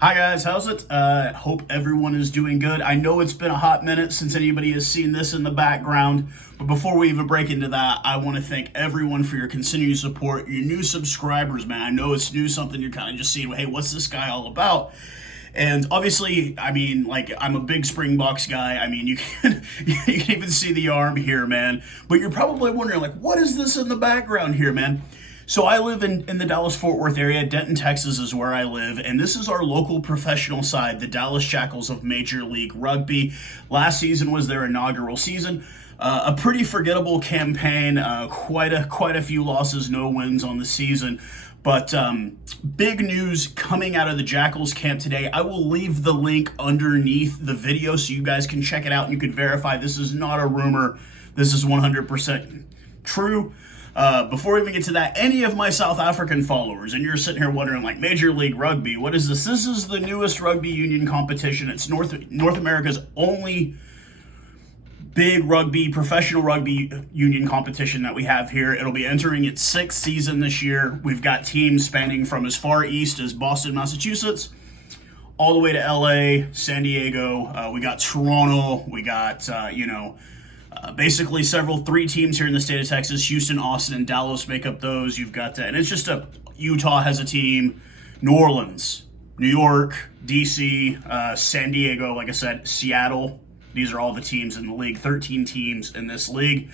Hi guys, how's it? Hope everyone is doing good. I know it's been a hot minute since anybody has seen this in the background, but before we even break into that, I want to thank everyone for your continued support, your new subscribers, man. I know it's new, something you're kind of just seeing, hey, what's this guy all about? And obviously, I'm a big Springboks guy. You can you can even see the arm here, man. But you're probably wondering, what is this in the background here, man? So I live in the Dallas-Fort Worth area. Denton, Texas is where I live, and this is our local professional side, the Dallas Jackals of Major League Rugby. Last season was their inaugural season. A pretty forgettable campaign, quite a few losses, no wins on the season. But big news coming out of the Jackals camp today. I will leave the link underneath the video so you guys can check it out and you can verify this is not a rumor. This is 100% true. Before we even get to that, any of my South African followers, and you're sitting here wondering, Major League Rugby, what is this? This is the newest rugby union competition. It's North America's only big professional rugby union competition that we have here. It'll be entering its 6th season this year. We've got teams spanning from as far east as Boston, Massachusetts, all the way to LA, San Diego. We got Toronto. We got, basically three teams here in the state of Texas. Houston, Austin, and Dallas make up those. You've got and it's just Utah has a team, New Orleans, New York, DC, San Diego, like I said, Seattle. These are all the teams in the league, 13 teams in this league.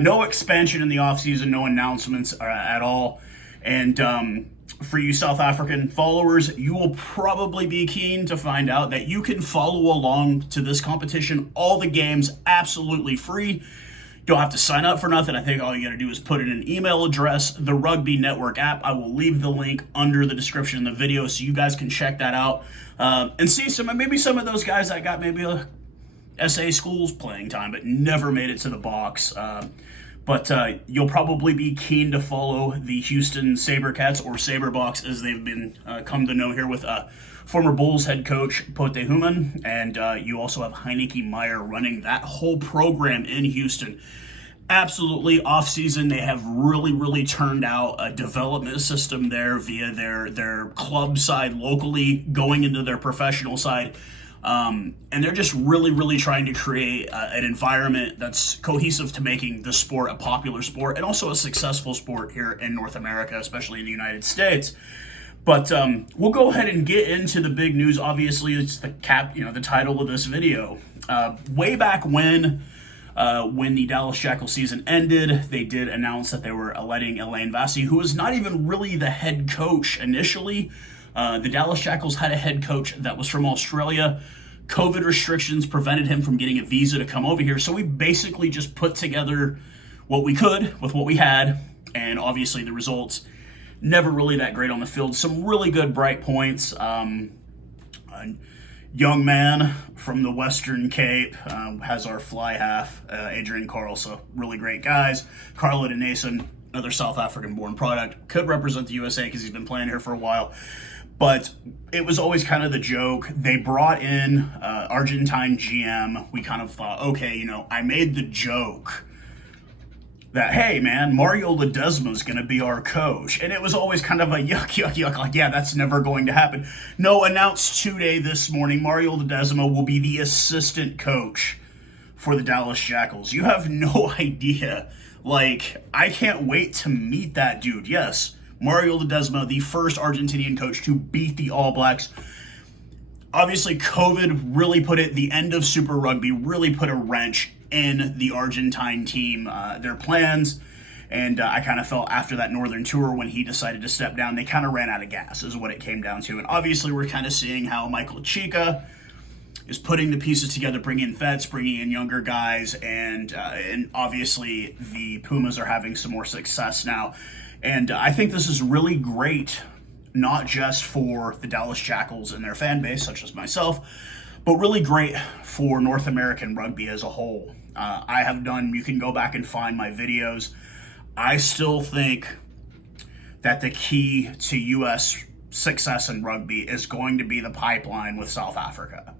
No expansion in the offseason, no announcements at all. And for you South African followers, you will probably be keen to find out that you can follow along to this competition, all the games absolutely free. You don't have to sign up for nothing. I think all you got to do is put in an email address, the Rugby Network app. I will leave the link under the description of the video so you guys can check that out and see some of those guys that got maybe a SA schools playing time but never made it to the box. But you'll probably be keen to follow the Houston SaberCats, or SaberBoks as they've been come to know here, with former Bulls head coach Pote Human, and you also have Heineke Meyer running that whole program in Houston. Absolutely off-season, they have really turned out a development system there via their club side locally going into their professional side. And they're just really trying to create an environment that's cohesive to making the sport a popular sport and also a successful sport here in North America, especially in the United States. But we'll go ahead and get into the big news. Obviously, it's the title of this video. Way back when the Dallas Jackals season ended, they did announce that they were letting Elaine Vassie, who was not even really the head coach initially. The Dallas Jackals had a head coach that was from Australia. COVID restrictions prevented him from getting a visa to come over here, so we basically just put together what we could with what we had, and obviously the results never really that great on the field. Some really good bright points. A young man from the Western Cape has our fly half, Adrian Carl, so really great guys. Carlo de Nason, another South African-born product, could represent the USA because he's been playing here for a while. But it was always kind of the joke. They brought in Argentine GM. We kind of thought, okay, I made the joke that, hey, man, Mario Ledesma is going to be our coach. And it was always kind of a yuck, like, yeah, that's never going to happen. No, announced today this morning, Mario Ledesma will be the assistant coach for the Dallas Jackals. You have no idea. I can't wait to meet that dude. Yes, Mario Ledesma, the first Argentinian coach to beat the All Blacks. Obviously, COVID really the end of Super Rugby really put a wrench in the Argentine team, their plans. And I kind of felt after that Northern tour, when he decided to step down, they kind of ran out of gas, is what it came down to. And obviously, we're kind of seeing how Michael Cheika is putting the pieces together, bringing in vets, bringing in younger guys, and obviously the Pumas are having some more success now. And I think this is really great, not just for the Dallas Jackals and their fan base, such as myself, but really great for North American rugby as a whole. You can go back and find my videos. I still think that the key to U.S. success in rugby is going to be the pipeline with South Africa.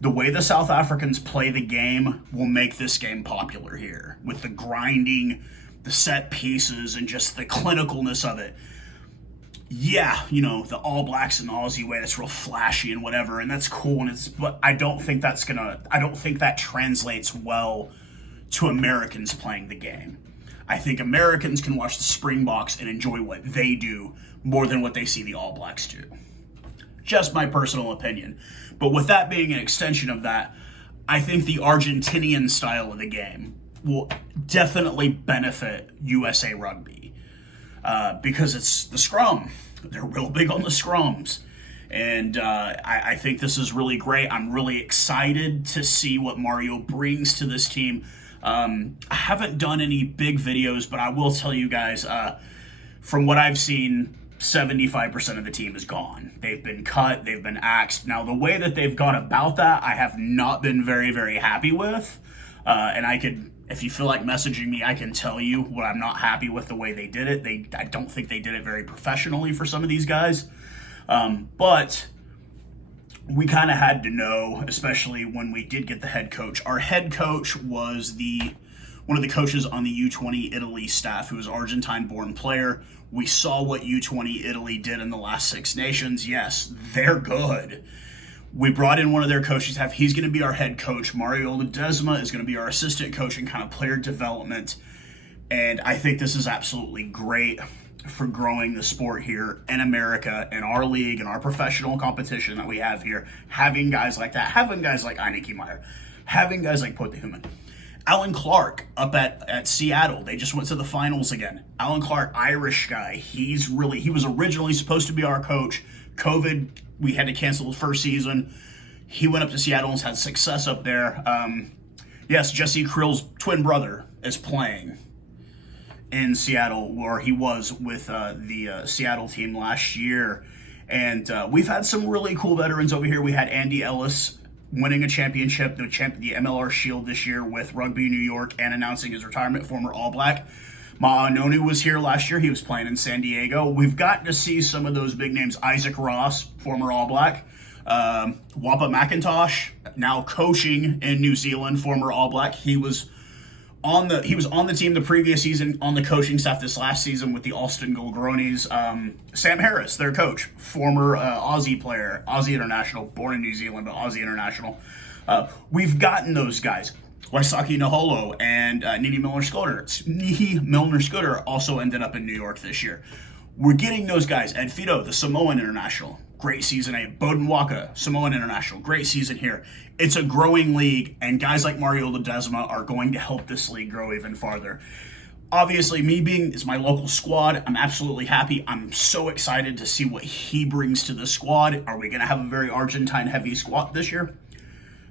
The way the South Africans play the game will make this game popular here, with the grinding, the set pieces, and just the clinicalness of it. yeah, you know, the All Blacks and the Aussie way, that's real flashy and whatever, and that's cool, but I don't think that translates well to Americans playing the game. I think Americans can watch the Springboks and enjoy what they do more than what they see the All Blacks do. Just my personal opinion. But with that being an extension of that, I think the Argentinian style of the game will definitely benefit USA Rugby because it's the scrum. They're real big on the scrums. And I think this is really great. I'm really excited to see what Mario brings to this team. I haven't done any big videos, but I will tell you guys, from what I've seen, 75% of the team is gone. They've been cut, they've been axed. Now, the way that they've gone about that, I have not been very, very happy with. And I could, if you feel like messaging me, I can tell you what I'm not happy with the way they did it. I don't think they did it very professionally for some of these guys. But we kind of had to know, especially when we did get the head coach. Our head coach was one of the coaches on the U20 Italy staff, who is an Argentine-born player. We saw what U20 Italy did in the last Six Nations. Yes, they're good. We brought in one of their coaching staff. He's going to be our head coach. Mario Ledesma is going to be our assistant coach and kind of player development. And I think this is absolutely great for growing the sport here in America, in our league, in our professional competition that we have here. Having guys like that, having guys like Eineke Meyer, having guys like Pote Human. Alan Clark up at Seattle. They just went to the finals again. Alan Clark, Irish guy. He was originally supposed to be our coach. COVID, we had to cancel the first season. He went up to Seattle and had success up there. Yes, Jesse Krill's twin brother is playing in Seattle, where he was with the Seattle team last year. And we've had some really cool veterans over here. We had Andy Ellis winning a championship, the MLR Shield this year with Rugby New York, and announcing his retirement, former All Black. Ma'anonu was here last year. He was playing in San Diego. We've gotten to see some of those big names. Isaac Ross, former All Black. Wapa McIntosh, now coaching in New Zealand, former All Black. He was on the team the previous season, on the coaching staff this last season with the Alston Golgronis. Sam Harris, their coach, former Aussie player, Aussie international, born in New Zealand, but Aussie international. We've gotten those guys. Waisaki Naholo and Nihi Milner-Scudder also ended up in New York this year. We're getting those guys. Ed Fido, the Samoan international, great season. Bowden Waka, Samoan international, great season here. It's a growing league, and guys like Mario Ledesma are going to help this league grow even farther. Obviously, it's my local squad. I'm absolutely happy. I'm so excited to see what he brings to the squad. Are we going to have a very Argentine-heavy squad this year?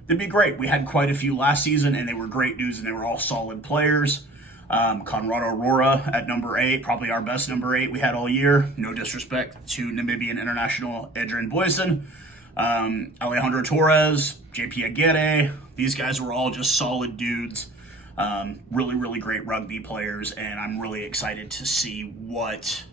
That'd be great. We had quite a few last season, and they were great dudes, and they were all solid players. Conrad Aurora at number 8, probably our best number 8 we had all year. No disrespect to Namibian international Adrian Boyson. Alejandro Torres, JP Aguirre. These guys were all just solid dudes. Really, really great rugby players, and I'm really excited to see what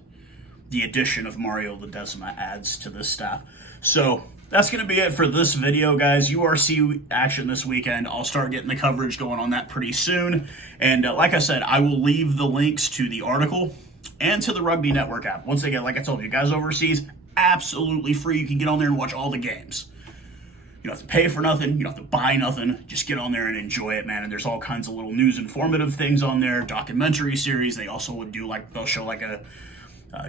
the addition of Mario Ledesma adds to this staff. So that's going to be it for this video, guys. URC action this weekend. I'll start getting the coverage going on that pretty soon. And like I said, I will leave the links to the article and to the Rugby Network app. Once again, like I told you, guys overseas, absolutely free. You can get on there and watch all the games. You don't have to pay for nothing. You don't have to buy nothing. Just get on there and enjoy it, man. And there's all kinds of little news, informative things on there. Documentary series. They also would do they'll show a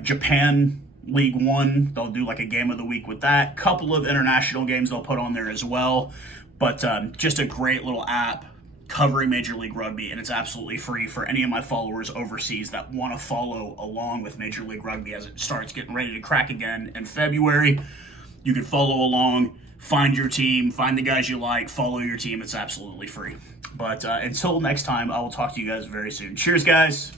Japan League One. They'll do a game of the week with that. Couple of international games they'll put on there as well. But just a great little app covering Major League Rugby, and it's absolutely free for any of my followers overseas that want to follow along with Major League Rugby as it starts getting ready to crack again in February. You can follow along, find your team, find the guys you like, follow your team. It's absolutely free. But until next time, I will talk to you guys very soon. Cheers, guys.